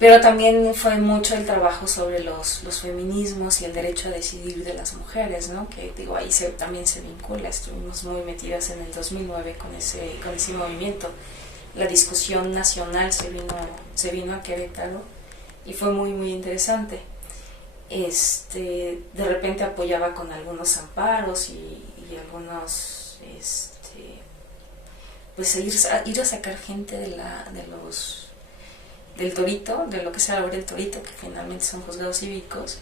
pero también fue mucho el trabajo sobre los feminismos y el derecho a decidir de las mujeres, ¿no? Que digo, ahí también se vincula, estuvimos muy metidas en el 2009 con ese movimiento. La discusión nacional se vino a Querétaro y fue muy muy interesante. De repente apoyaba con algunos amparos y algunos pues ir a sacar gente del Torito, de lo que se ahora el Torito, que finalmente son juzgados cívicos,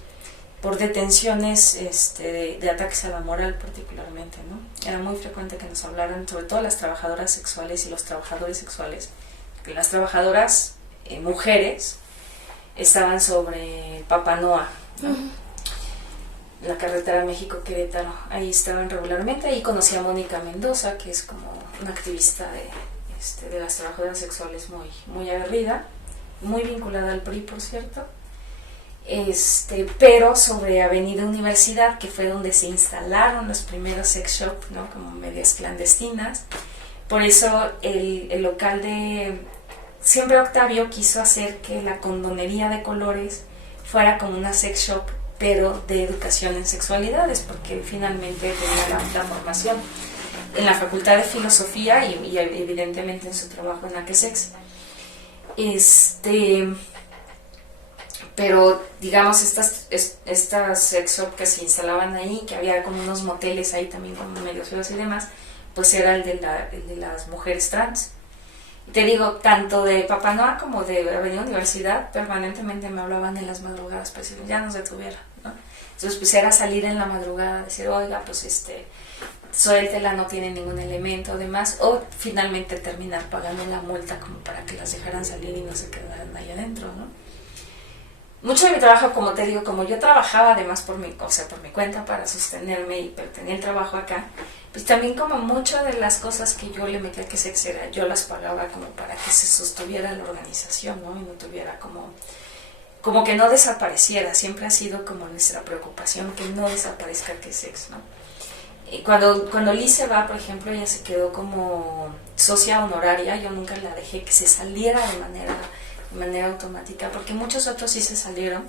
por detenciones de ataques a la moral particularmente, ¿no? Era muy frecuente que nos hablaran, sobre todo las trabajadoras sexuales y los trabajadores sexuales, que las trabajadoras mujeres estaban sobre Papanoa, ¿no? La carretera México-Querétaro, ahí estaban regularmente. Ahí conocí a Mónica Mendoza, que es como una activista de las trabajadoras sexuales muy, muy aguerrida, muy vinculada al PRI, por cierto. Pero sobre Avenida Universidad, que fue donde se instalaron los primeros sex shop, ¿no? Como medias clandestinas. Por eso el local siempre Octavio quiso hacer que la condonería de colores fuera como una sex shop, pero de educación en sexualidades, porque finalmente tenía la formación en la Facultad de Filosofía y evidentemente en su trabajo en AQSEX. Pero digamos estas sex shop que se instalaban ahí, que había como unos moteles ahí también como medios feos y demás, pues era el de las mujeres trans. Y te digo, tanto de Papanoa como de Avenida Universidad permanentemente me hablaban en las madrugadas, pues ya nos detuviera, ¿no? Entonces pues era salir en la madrugada, decir, oiga, pues suéltela, no tiene ningún elemento, demás, o finalmente terminar pagando la multa como para que las dejaran salir y no se quedaran ahí adentro, ¿no? Mucho de mi trabajo, como te digo, como yo trabajaba además por mi cuenta para sostenerme, pero tenía el trabajo acá, pues también como muchas de las cosas que yo le metía que se exceda, yo las pagaba como para que se sostuviera la organización, ¿no? Y no tuviera como que no desapareciera. Siempre ha sido como nuestra preocupación que no desaparezca AQSEX, ¿no? Y cuando Liz se va, por ejemplo, ella se quedó como socia honoraria. Yo nunca la dejé que se saliera de manera automática, porque muchos otros sí se salieron,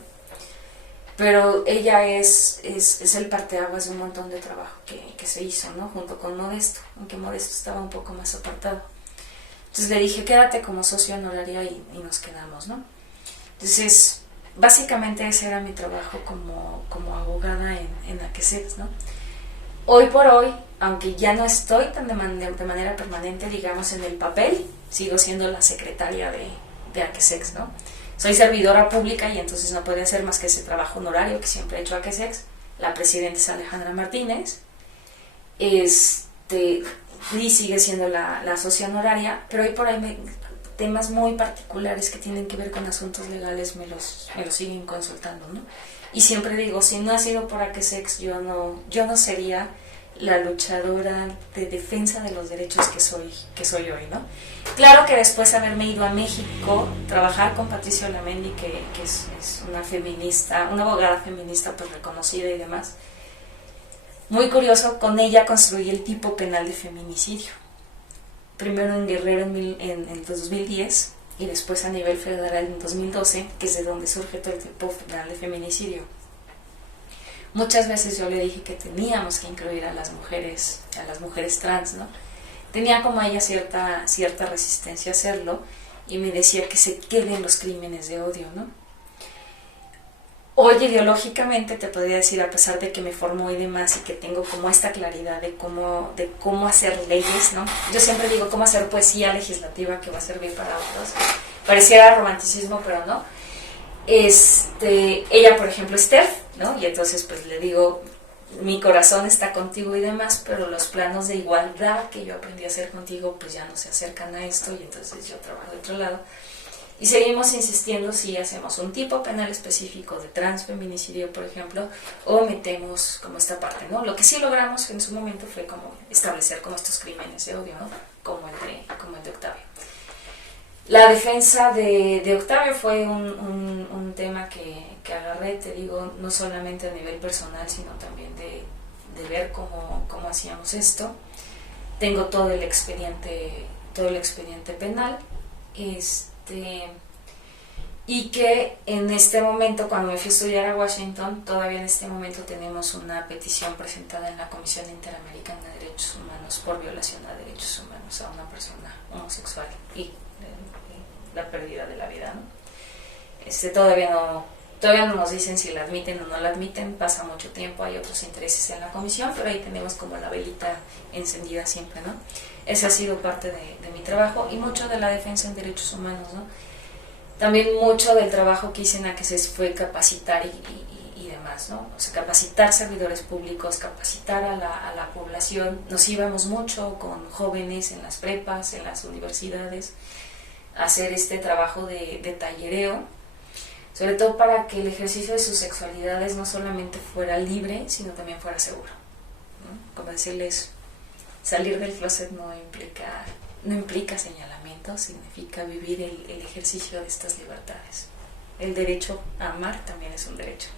pero ella es el parteaguas de un montón de trabajo que se hizo, ¿no? Junto con Modesto, aunque Modesto estaba un poco más apartado. Entonces le dije, quédate como socio honoraria y nos quedamos, ¿no? Entonces, básicamente ese era mi trabajo como abogada en AQSEX, ¿no? Hoy por hoy, aunque ya no estoy tan de manera permanente, digamos, en el papel, sigo siendo la secretaria de AQSEX, ¿no? Soy servidora pública y entonces no podía hacer más que ese trabajo honorario que siempre he hecho AQSEX. La presidenta es Alejandra Martínez. Y sigue siendo la socia honoraria, pero hoy por ahí temas muy particulares que tienen que ver con asuntos legales me los siguen consultando, ¿no? Y siempre digo, si no ha sido por AQSEX, yo no sería la luchadora de defensa de los derechos que soy hoy, ¿no? Claro que después de haberme ido a México, trabajar con Patricia Olamendi, que es una feminista, una abogada feminista pues reconocida y demás, muy curioso, con ella construí el tipo penal de feminicidio. Primero en Guerrero en el 2010 y después a nivel federal en 2012, que es de donde surge todo el tipo penal de feminicidio. Muchas veces yo le dije que teníamos que incluir a las mujeres trans, ¿no? Tenía como ella cierta resistencia a hacerlo, y me decía que se queden los crímenes de odio, ¿no? Hoy ideológicamente te podría decir, a pesar de que me formó y demás y que tengo como esta claridad de cómo hacer leyes, ¿no? Yo siempre digo cómo hacer poesía legislativa que va a servir para otros. Pareciera romanticismo, pero no. Ella, por ejemplo, es TERF, ¿no? Y entonces pues le digo, mi corazón está contigo y demás, pero los planos de igualdad que yo aprendí a hacer contigo pues ya no se acercan a esto, y entonces yo trabajo de otro lado. Y seguimos insistiendo si hacemos un tipo penal específico de transfeminicidio, por ejemplo, o metemos como esta parte, ¿no? Lo que sí logramos en su momento fue como establecer como estos crímenes de odio, ¿no? Como el de Octavio. La defensa de Octavio fue un tema que agarré, te digo, no solamente a nivel personal, sino también de ver cómo hacíamos esto. Tengo todo el expediente penal, y que en este momento, cuando me fui a estudiar a Washington, todavía en este momento tenemos una petición presentada en la Comisión Interamericana de Derechos Humanos por violación a derechos humanos a una persona homosexual y la pérdida de la vida, ¿no? Todavía no nos dicen si la admiten o no la admiten, pasa mucho tiempo, hay otros intereses en la comisión, pero ahí tenemos como la velita encendida siempre, ¿no? Ese ha sido parte de mi trabajo y mucho de la defensa en derechos humanos, ¿no? También mucho del trabajo que hice en ACCESS fue capacitar y demás, ¿no? O sea, capacitar servidores públicos, capacitar a la población. Nos íbamos mucho con jóvenes en las prepas, en las universidades, a hacer este trabajo de tallereo, sobre todo para que el ejercicio de sus sexualidades no solamente fuera libre, sino también fuera seguro, ¿no? Como decirles, salir del closet no implica señalamiento, significa vivir el ejercicio de estas libertades. El derecho a amar también es un derecho.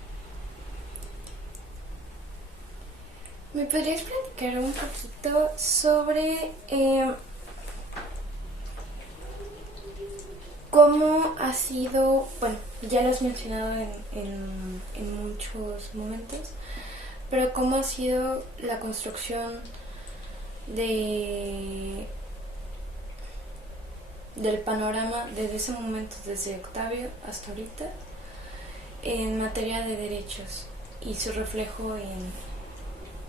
¿Me podrías platicar un poquito sobre cómo ha sido, bueno, ya lo has mencionado en muchos momentos, pero cómo ha sido la construcción del panorama desde ese momento, desde Octavio hasta ahorita, en materia de derechos y su reflejo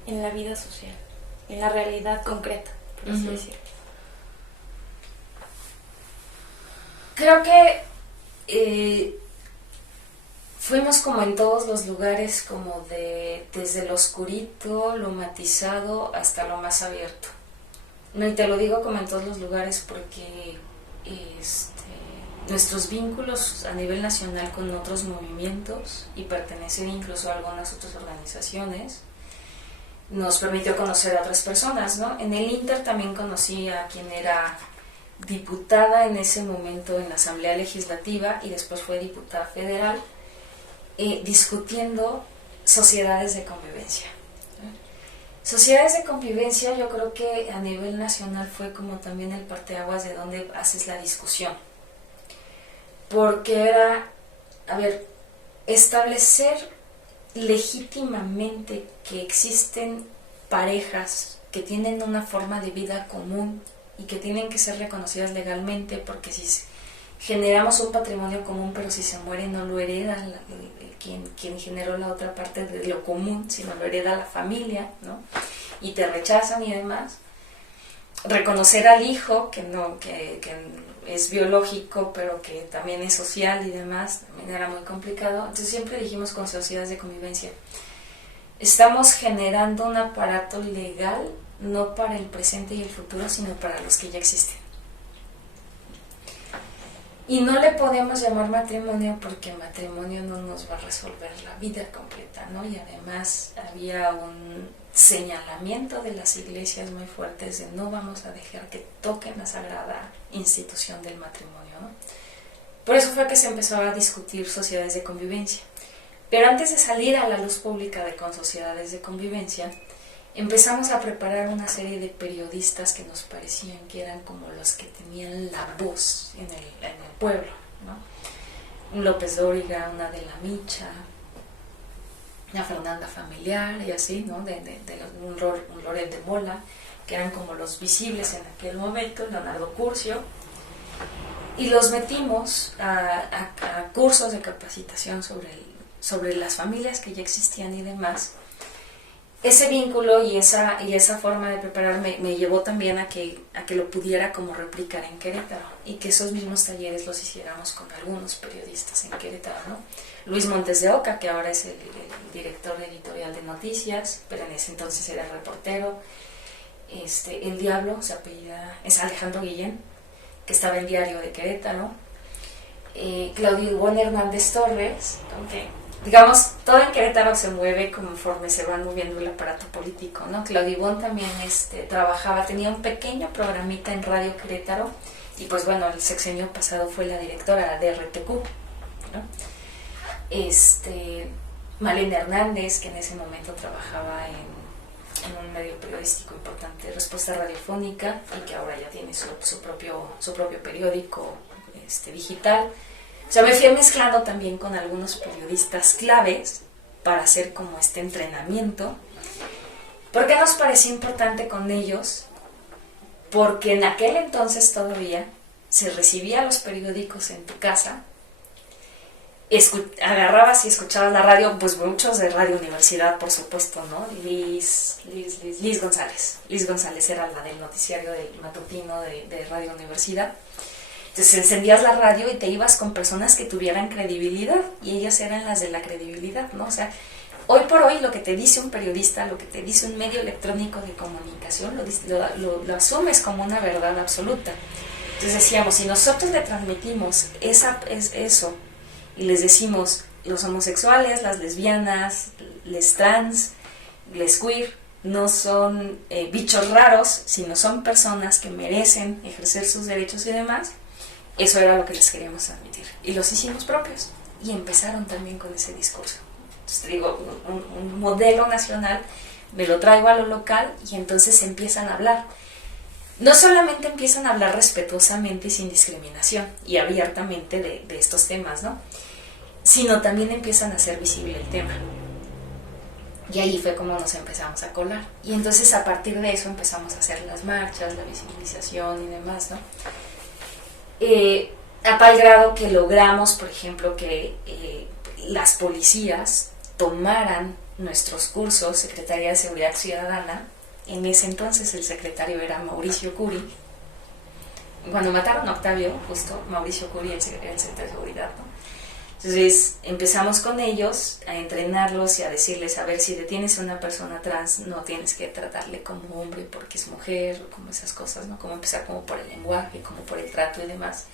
en la vida social, en la realidad concreta, por así decirlo? Creo que fuimos como en todos los lugares, como desde lo oscurito, lo matizado, hasta lo más abierto. No, y te lo digo como en todos los lugares porque nuestros vínculos a nivel nacional con otros movimientos y pertenecer incluso a algunas otras organizaciones nos permitió conocer a otras personas, ¿no? En el Inter también conocí a quien era diputada en ese momento en la Asamblea Legislativa y después fue diputada federal, discutiendo sociedades de convivencia. Sociedades de convivencia, yo creo que a nivel nacional fue como también el parteaguas de donde haces la discusión, porque era, establecer legítimamente que existen parejas que tienen una forma de vida común y que tienen que ser reconocidas legalmente, porque si generamos un patrimonio común, pero si se muere no lo hereda quien generó la otra parte de lo común, sino lo hereda la familia, ¿no? Y te rechazan y demás. Reconocer al hijo, que es biológico, pero que también es social y demás, también era muy complicado. Entonces siempre dijimos con sociedades de convivencia, estamos generando un aparato legal no para el presente y el futuro, sino para los que ya existen. Y no le podemos llamar matrimonio porque matrimonio no nos va a resolver la vida completa, ¿no? Y además había un señalamiento de las iglesias muy fuertes de no vamos a dejar que toquen la sagrada institución del matrimonio, ¿no? Por eso fue que se empezó a discutir sociedades de convivencia. Pero antes de salir a la luz pública con sociedades de convivencia, empezamos a preparar una serie de periodistas que nos parecían que eran como los que tenían la voz en el pueblo, ¿no? Un López Dóriga, una de la Micha, una Fernanda Familiar y así, ¿no? Un Loret de Mola, que eran como los visibles en aquel momento, Leonardo Curcio. y los metimos a cursos de capacitación sobre las familias que ya existían y demás. Ese vínculo y esa forma de prepararme me llevó también a que lo pudiera como replicar en Querétaro y que esos mismos talleres los hiciéramos con algunos periodistas en Querétaro, ¿no? Luis Montes de Oca, que ahora es el director editorial de Noticias, pero en ese entonces era reportero. El Diablo, se apellida, es Alejandro Guillén, que estaba en Diario de Querétaro. Claudio Ivonne Hernández Torres, aunque digamos, todo en Querétaro se mueve conforme se va moviendo el aparato político, ¿no? Claudia Ivonne también trabajaba, tenía un pequeño programita en Radio Querétaro, y pues bueno, el sexenio pasado fue la directora de RTQ, ¿no? Malena Hernández, que en ese momento trabajaba en un medio periodístico importante, Respuesta Radiofónica, y que ahora ya tiene su propio periódico digital. O sea, me fui mezclando también con algunos periodistas claves para hacer como este entrenamiento. ¿Por qué nos parecía importante con ellos? Porque en aquel entonces todavía se recibía los periódicos en tu casa, agarrabas y escuchabas la radio, pues muchos de Radio Universidad, por supuesto, ¿no? Liz González. Liz González era la del noticiario del matutino de Radio Universidad. Entonces encendías la radio y te ibas con personas que tuvieran credibilidad, y ellas eran las de la credibilidad, ¿no? O sea, hoy por hoy lo que te dice un periodista, lo que te dice un medio electrónico de comunicación, lo asumes como una verdad absoluta. Entonces decíamos, si nosotros le transmitimos eso y les decimos, los homosexuales, las lesbianas, les trans, les queer, no son bichos raros, sino son personas que merecen ejercer sus derechos y demás, eso era lo que les queríamos transmitir. Y los hicimos propios. Y empezaron también con ese discurso. Entonces te digo, un modelo nacional, me lo traigo a lo local y entonces empiezan a hablar. No solamente empiezan a hablar respetuosamente y sin discriminación y abiertamente de estos temas, ¿no? Sino también empiezan a hacer visible el tema. Y ahí fue como nos empezamos a colar. Y entonces a partir de eso empezamos a hacer las marchas, la visibilización y demás, ¿no? A tal grado que logramos, por ejemplo, que las policías tomaran nuestros cursos, Secretaría de Seguridad Ciudadana. En ese entonces el secretario era Mauricio Curi. Cuando mataron a Octavio, justo, Mauricio Curi era el secretario de Seguridad, ¿no? Entonces empezamos con ellos a entrenarlos y a decirles, a ver, si detienes a una persona trans, no tienes que tratarle como hombre porque es mujer, o como esas cosas, ¿no? Como empezar como por el lenguaje, como por el trato y demás.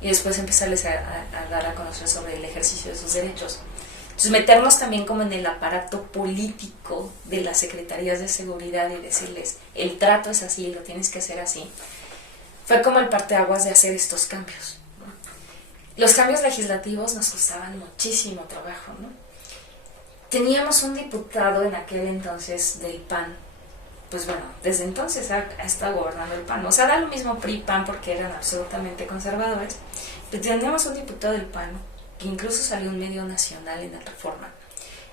Y después empezarles a dar a conocer sobre el ejercicio de sus derechos. Entonces meternos también como en el aparato político de las secretarías de seguridad y decirles, el trato es así, lo tienes que hacer así. Fue como el parteaguas de hacer estos cambios. Los cambios legislativos nos costaban muchísimo trabajo, ¿no? Teníamos un diputado en aquel entonces del PAN, pues bueno, desde entonces ha estado gobernando el PAN, o sea, da lo mismo PRI-PAN porque eran absolutamente conservadores, pero teníamos un diputado del PAN que incluso salió un medio nacional en la Reforma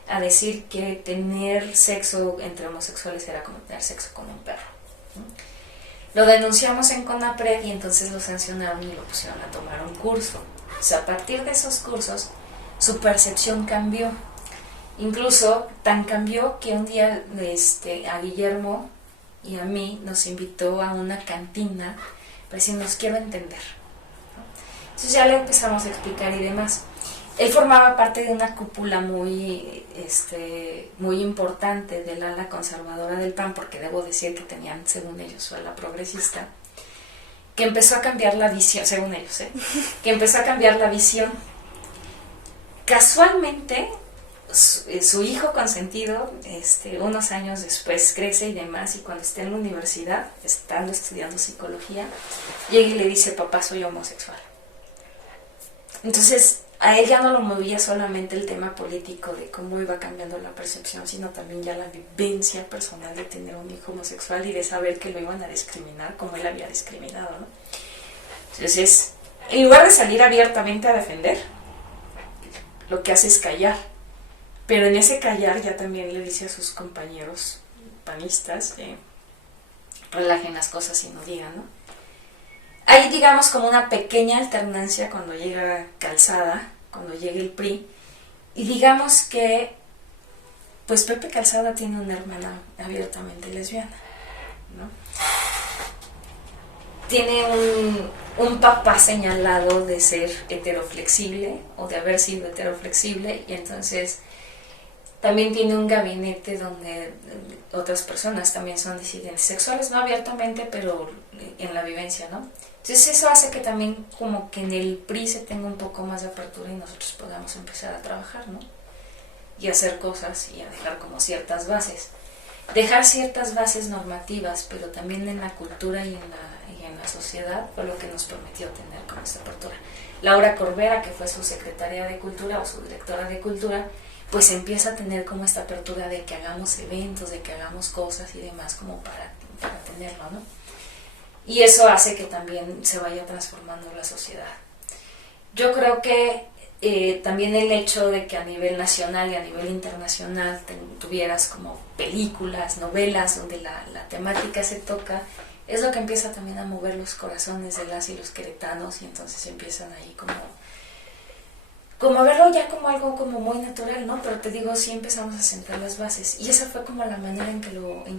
a decir que tener sexo entre homosexuales era como tener sexo con un perro, ¿no? Lo denunciamos en CONAPRED y entonces lo sancionaron y lo pusieron a tomar un curso. O sea, a partir de esos cursos, su percepción cambió. Incluso tan cambió que un día a Guillermo y a mí nos invitó a una cantina para decirnos, quiero entender, ¿no? Entonces ya le empezamos a explicar y demás. Él formaba parte de una cúpula muy importante del ala conservadora del PAN, porque debo decir que tenían, según ellos, su ala progresista, que empezó a cambiar la visión, según ellos, que empezó a cambiar la visión. Casualmente, su hijo consentido, unos años después, crece y demás, y cuando está en la universidad, estando estudiando psicología, llega y le dice, papá, soy homosexual. Entonces, a él ya no lo movía solamente el tema político de cómo iba cambiando la percepción, sino también ya la vivencia personal de tener un hijo homosexual y de saber que lo iban a discriminar como él había discriminado, ¿no? Entonces, en lugar de salir abiertamente a defender, lo que hace es callar. Pero en ese callar ya también le dice a sus compañeros panistas, relajen las cosas y no digan, ¿no? Hay, digamos, como una pequeña alternancia cuando llega Calzada, cuando llega el PRI, y digamos que pues Pepe Calzada tiene una hermana abiertamente lesbiana, ¿no? Tiene un papá señalado de ser heteroflexible o de haber sido heteroflexible, y entonces también tiene un gabinete donde otras personas también son disidentes sexuales, no abiertamente, pero en la vivencia, ¿no? Entonces eso hace que también como que en el PRI se tenga un poco más de apertura y nosotros podamos empezar a trabajar, ¿no? Y hacer cosas y a dejar como ciertas bases. Dejar ciertas bases normativas, pero también en la cultura y en la sociedad, fue lo que nos permitió tener con esta apertura. Laura Corbera, que fue su secretaria de Cultura o su directora de Cultura, pues empieza a tener como esta apertura de que hagamos eventos, de que hagamos cosas y demás como para tenerlo, ¿no? Y eso hace que también se vaya transformando la sociedad. Yo creo que también el hecho de que a nivel nacional y a nivel internacional tuvieras como películas, novelas donde la temática se toca, es lo que empieza también a mover los corazones de las y los queretanos, y entonces empiezan ahí como a verlo ya como algo como muy natural, ¿no? Pero te digo, sí empezamos a sentar las bases, y esa fue como la manera en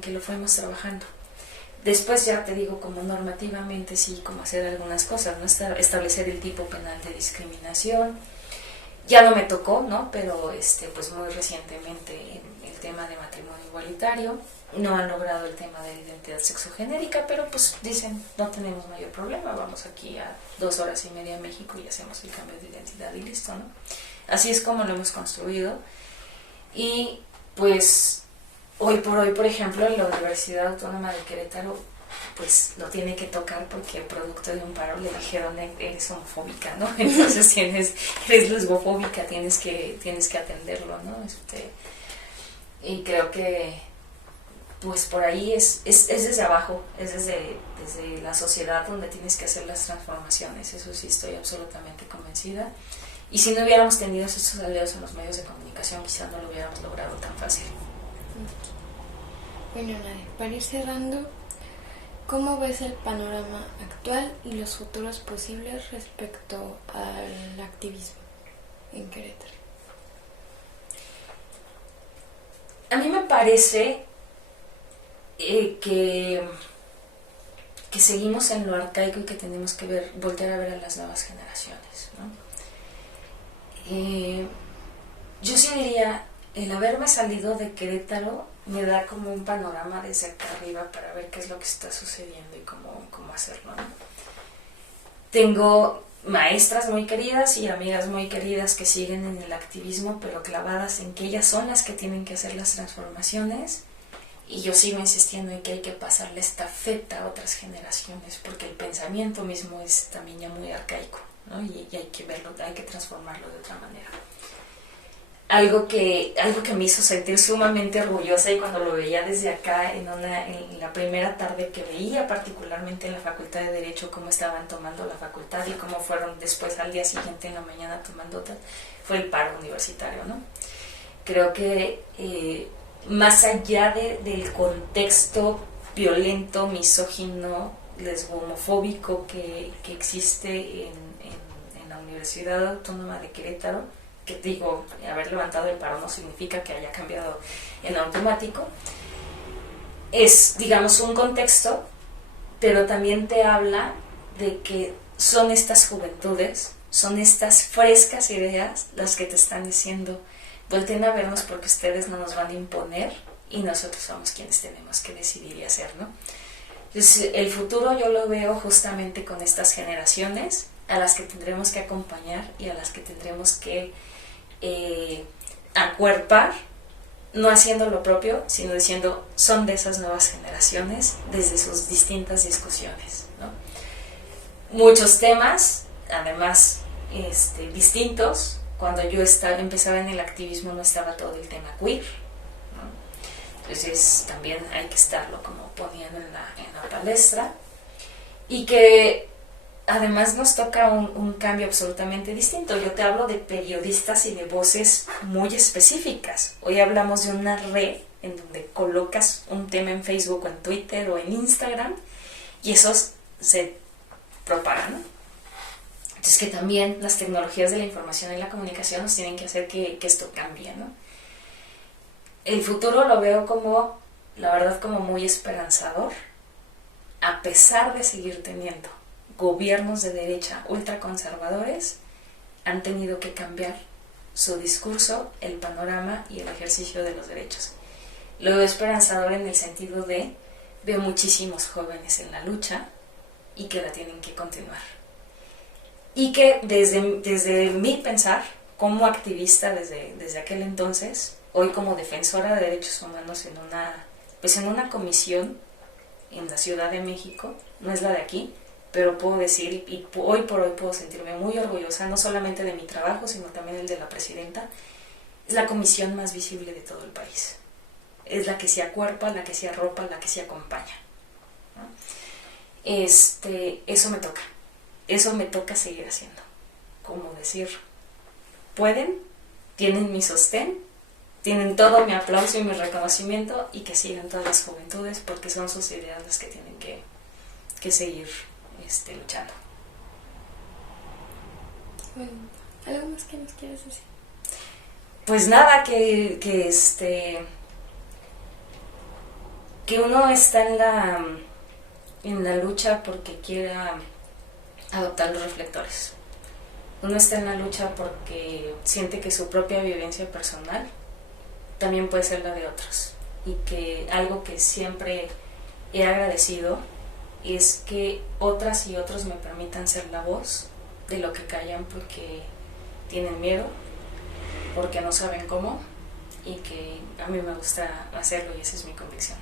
que lo fuimos trabajando. Después ya te digo, como normativamente sí, como hacer algunas cosas, ¿no? Establecer el tipo penal de discriminación. Ya no me tocó, ¿no? Pero pues muy recientemente el tema de matrimonio igualitario. No han logrado el tema de identidad sexogenérica, pero pues dicen, no tenemos mayor problema, vamos aquí a 2 horas y media a México y hacemos el cambio de identidad y listo, ¿no? Así es como lo hemos construido. Y pues hoy por hoy, por ejemplo, en la Universidad Autónoma de Querétaro, pues lo tiene que tocar porque producto de un paro le dijeron eres homofóbica, ¿no? Entonces eres lesbofóbica, tienes que atenderlo, ¿no? Y creo que pues por ahí es desde abajo, es desde la sociedad donde tienes que hacer las transformaciones, eso sí estoy absolutamente convencida. Y si no hubiéramos tenido esos aliados en los medios de comunicación, quizás no lo hubiéramos logrado tan fácil. Bueno, Nadia, para ir cerrando, ¿cómo ves el panorama actual y los futuros posibles respecto al activismo en Querétaro? A mí me parece que seguimos en lo arcaico y que tenemos que voltear a ver a las nuevas generaciones, ¿no? Yo sí diría, el haberme salido de Querétaro me da como un panorama desde acá arriba para ver qué es lo que está sucediendo y cómo hacerlo, ¿no? Tengo maestras muy queridas y amigas muy queridas que siguen en el activismo, pero clavadas en que ellas son las que tienen que hacer las transformaciones, y yo sigo insistiendo en que hay que pasarle estafeta a otras generaciones, porque el pensamiento mismo es también ya muy arcaico, ¿no? Y hay que verlo, hay que transformarlo de otra manera. Algo que me hizo sentir sumamente orgullosa, y cuando lo veía desde acá en la primera tarde que veía, particularmente en la Facultad de Derecho, cómo estaban tomando la facultad y cómo fueron después al día siguiente en la mañana tomando otra, fue el paro universitario, ¿no? Creo que más allá del contexto violento, misógino, lesbo-homofóbico que existe en la Universidad Autónoma de Querétaro, que digo, haber levantado el paro no significa que haya cambiado en automático, es, digamos, un contexto, pero también te habla de que son estas juventudes, son estas frescas ideas las que te están diciendo, volteen a vernos porque ustedes no nos van a imponer y nosotros somos quienes tenemos que decidir y hacer, ¿no? Entonces, el futuro yo lo veo justamente con estas generaciones a las que tendremos que acompañar y a las que tendremos que acuerpar, no haciendo lo propio, sino diciendo, son de esas nuevas generaciones desde sus distintas discusiones, ¿no? Muchos temas, además, distintos. Cuando yo empezaba en el activismo no estaba todo el tema queer, ¿no? Entonces también hay que estarlo como poniendo en la palestra, y que además nos toca un cambio absolutamente distinto. Yo te hablo de periodistas y de voces muy específicas. Hoy hablamos de una red en donde colocas un tema en Facebook o en Twitter o en Instagram, y eso se propaga, ¿no? Entonces que también las tecnologías de la información y la comunicación nos tienen que hacer que esto cambie, ¿no? El futuro lo veo como, la verdad, como muy esperanzador, a pesar de seguir teniendo gobiernos de derecha ultraconservadores, han tenido que cambiar su discurso, el panorama y el ejercicio de los derechos. Lo veo esperanzador en el sentido de, veo muchísimos jóvenes en la lucha y que la tienen que continuar. Y que desde mi pensar, como activista desde aquel entonces, hoy como defensora de derechos humanos en una comisión en la Ciudad de México, no es la de aquí, pero puedo decir, y hoy por hoy puedo sentirme muy orgullosa, no solamente de mi trabajo, sino también el de la presidenta. Es la comisión más visible de todo el país. Es la que se acuerpa, la que se arropa, la que se acompaña, ¿no? Eso me toca seguir haciendo. Como decir, pueden, tienen mi sostén, tienen todo mi aplauso y mi reconocimiento, y que sigan todas las juventudes, porque son sus ideas las que tienen que seguir luchando. Bueno, ¿algo más que nos quieras decir? Pues nada, que uno está en la lucha porque quiera adoptar los reflectores. Uno está en la lucha porque siente que su propia vivencia personal también puede ser la de otros, y que algo que siempre he agradecido es que otras y otros me permitan ser la voz de lo que callan porque tienen miedo, porque no saben cómo, y que a mí me gusta hacerlo, y esa es mi convicción.